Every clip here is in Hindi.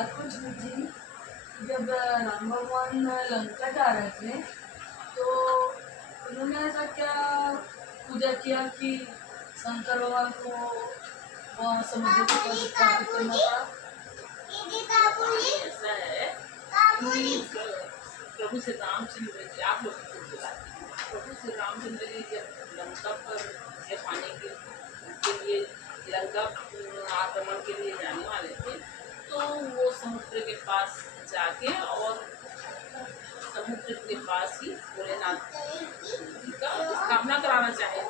बात पूछनी थी। जब राम भगवान लंका जा रहे थे तो उन्होंने ऐसा क्या पूजा किया कि शंकर भगवान को वहाँ समुद्र के पास स्थापित करना पड़ा? ऐसा है कि प्रभु श्री रामचंद्र जी, आप लोग प्रभु श्री रामचंद्र जी जब लंका पर जब आने के लिए लंका आक्रमण के लिए जाने वाले थे, तो वो समुद्र के पास जाके और समुद्र के पास ही भोलेनाथ जी का स्थापना कराना चाहे।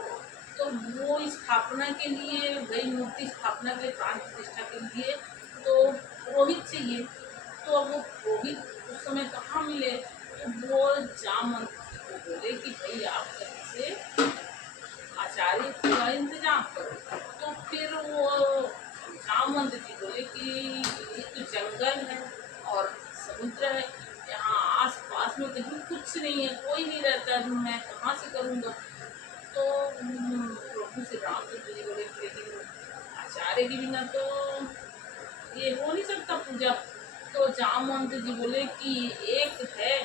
तो वो स्थापना के लिए वही मूर्ति स्थापना के लिए, प्राण प्रतिष्ठा के लिए तो पुरोहित चाहिए। तो अब वो पुरोहित उस समय कहाँ मिले, तो वो जामवंत को बोले कि भाई आप कहीं से आचार्य का इंतजाम करो। तो फिर वो जामवंत जी बोले कि ये तो जंगल है और समुद्र है, यहाँ आस पास में कहीं कुछ नहीं है, कोई नहीं रहता है, मैं कहाँ से करूँगा। तो प्रभु श्री रामचंद्र जी बोले लेकिन आचार्य के बिना तो ये हो नहीं सकता पूजा। तो जामवंत जी बोले कि एक है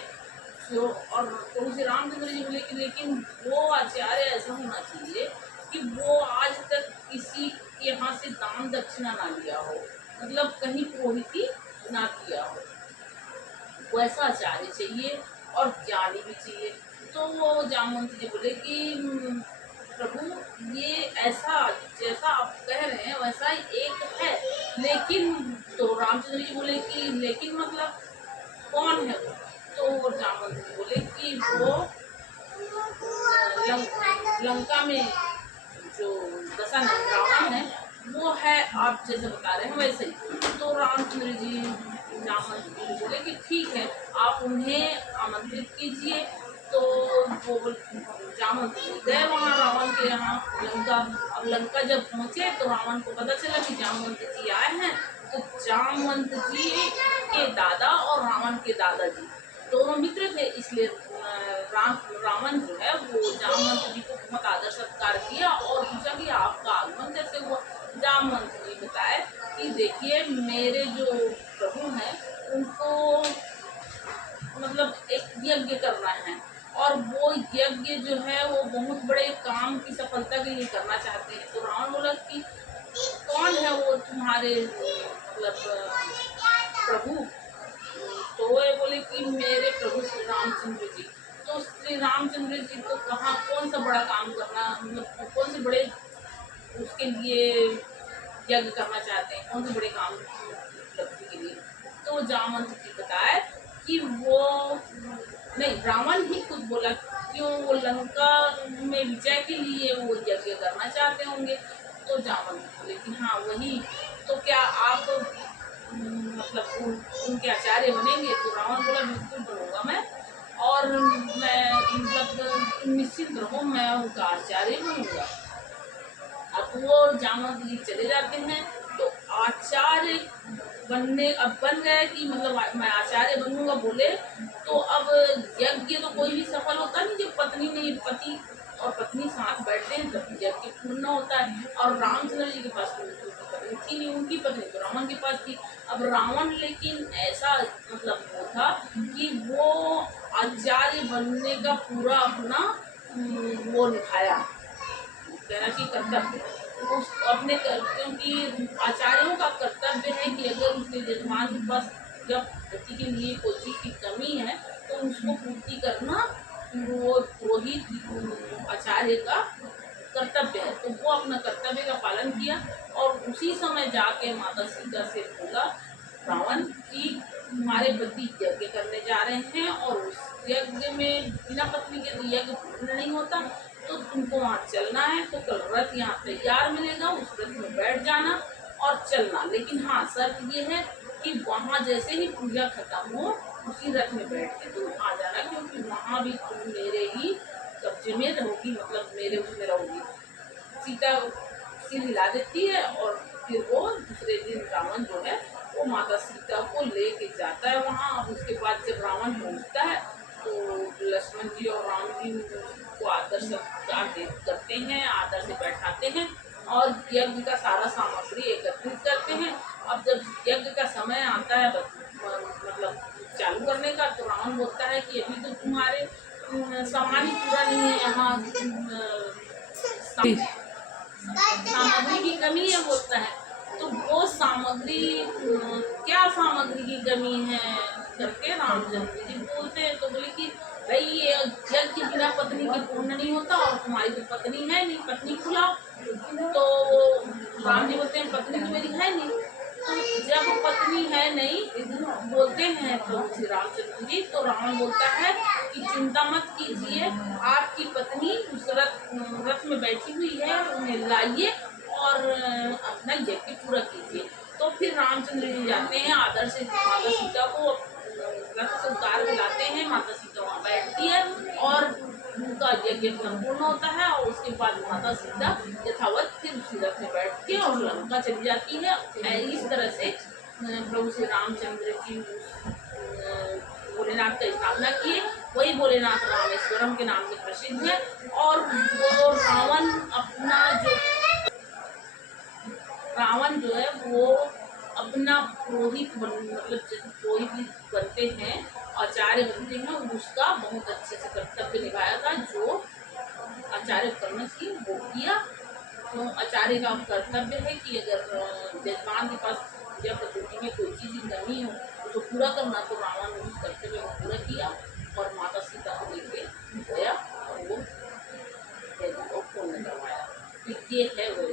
जो, और प्रभु श्री रामचंद्र जी बोले कि लेकिन वो आचार्य ऐसा होना चाहिए कि वो आज तक किसी के यहाँ से दान दक्षिणा ना लिया हो, मतलब कहीं पुरोहिती ना किया हो, वैसा आचार्य चाहिए और ज्ञानी भी चाहिए। तो वो जामवंत जी बोले कि प्रभु ये ऐसा जैसा आप कह रहे हैं वैसा एक है, लेकिन तो रामचंद्र जी बोले कि लेकिन मतलब कौन है वो? तो वो जामवंत जी बोले कि वो लंका में जो दशानन रावण है वो है, आप जैसे बता रहे हैं वैसे ही। तो रामचंद्र जी जामवंत जी बोले कि ठीक है, आप उन्हें आमंत्रित कीजिए। तो वो जामवंत जी गए वहाँ रावण के यहाँ लंका। अब लंका जब पहुँचे तो रावण को पता चला कि जामवंत जी आए हैं। तो जामवंत जी के दादा और रावण के दादाजी दोनों मित्र थे, इसलिए रावण जो है वो जामवंत जी को बहुत आदर सत्कार किया और पूछा कि आपका आगमन कैसे हुआ। जामवंत जी बताए कि देखिए मेरे जो प्रभु हैं उनको मतलब एक यज्ञ करना है, और वो यज्ञ जो है वो बहुत बड़े काम की सफलता के लिए करना चाहते हैं। तो रावण बोला कि कौन है वो तुम्हारे मतलब प्रभु? तो वो बोले कि मेरे प्रभु श्री रामचंद्र जी। तो श्री रामचंद्र जी को कहाँ कौन सा बड़ा काम करना, मतलब कौन से बड़े उसके लिए यज्ञ करना चाहते हैं, कौन से बड़े काम उपलब्धि के लिए? तो जामवंत जी बताए कि वो नहीं, रावण ही खुद बोला क्यों वो लंका में विजय के लिए वो यज्ञ करना चाहते होंगे। तो जामवंत बोले कि हाँ वही। तो क्या आप मतलब उनके आचार्य बनेंगे? तो रावण बोला बिल्कुल बनूंगा मैं, और मैं मतलब निश्चिंत रहो मैं उनका आचार्य बनूंगा। अब वो जामवंत जी चले जाते हैं। तो आचार्य बनने अब बन गए कि मतलब मैं आचार्य बनूंगा बोले। तो अब यज्ञ तो कोई भी सफल होता नहीं जब पत्नी नहीं, पति और पत्नी साथ बैठते हैं तब यज्ञ पूर्ण होता है। और रामचंद्र जी के पास उनकी पत्नी थी नहीं, उनकी पत्नी तो रावण के पास थी। अब रावण लेकिन ऐसा मतलब वो था कि वो आचार्य बनने का पूरा अपना वो निभाया, कहना चाहिए कर्तव्य उस अपने क्योंकि आचार्यों का कर्तव्य है कि अगर उसके यजमान के पास जब पति के लिए कोई चीज की कमी है तो उसको पूर्ति करना वो पुरोहित आचार्य का कर्तव्य है। तो वो अपना कर्तव्य का पालन किया और उसी समय जाके माता सीता से बोला रावण कि तुम्हारे पति यज्ञ करने जा रहे हैं और उस यज्ञ में बिना पत्नी के यज्ञ पूर्ण नहीं होता, तो तुमको वहाँ चलना है। तो कल रथ यहाँ तैयार मिलेगा, उस रथ में बैठ जाना और चलना। लेकिन हाँ शर्त ये है कि वहाँ जैसे ही पूजा खत्म हो उसी रथ में बैठ के तुम आ जाना, क्योंकि वहाँ भी तुम मेरे ही कब्जे में रहोगी, मतलब मेरे उसमें रहोगी। सीता सिर हिला देती है और फिर वो दूसरे दिन रावण जो है वो माता सीता को लेके जाता है वहाँ। अब उसके बाद जब रावण पहुँचता है तो लक्ष्मण जी और राम जी को आदर सत्कार करते हैं, आदर से बैठाते हैं और यज्ञ का सारा सामग्री एकत्रित करते हैं। अब जब यज्ञ युद्ध का समय आता है मतलब चालू करने का, तो रावण बोलता है कि अभी तो तुम्हारे सामान ही पूरा नहीं है, यहाँ सामग्री की कमी है बोलता है। तो वो सामग्री क्या सामग्री की कमी है करके रामचंद्र जी बोलते हैं। तो बोले कि भाई ये यज्ञ के बिना पत्नी के पूर्ण नहीं होता, और तुम्हारी तो पत्नी है नहीं, पत्नी खुलाओ। तो राम जी बोलते हैं पत्नी तो मेरी है नहीं। तो जब पत्नी है नहीं बोलते हैं तो श्री रामचंद्र जी, तो रावण बोलता है कि चिंता मत कीजिए, आपकी पत्नी उस रथ में बैठी हुई है, उन्हें लाइए और अपना यज्ञ पूरा कीजिए। तो फिर रामचंद्र जी जाते हैं, आदर से माता सीता को रथ से उतार के लाते हैं। माता सीता वहाँ बैठती है और उनका यज्ञ संपूर्ण होता है, और उसके बाद माता सीता यथावत फिर उसी रथ में बैठ के और लंका चली जाती है। इस तरह से प्रभु श्री रामचंद्र जी भोलेनाथ का स्थापना किए। वही भोलेनाथ रामेश्वरम के नाम से प्रसिद्ध है। और वो रावण जो है वो अपना पुरोहित मतलब पुरोहित बनते हैं, आचार्य बनते हैं, उसका बहुत अच्छे से कर्तव्य निभाया था। जो आचार्य करना थी वो किया। तो आचार्य का कर्तव्य है कि अगर जजमान के पास पूजा प्रकृति में कोई चीज़ की कमी हो तो पूरा करना। तो रावण ने उस कर्तव्य को पूरा किया और माता सीता को लेके गया और वो पूर्ण करवाया। ये है वो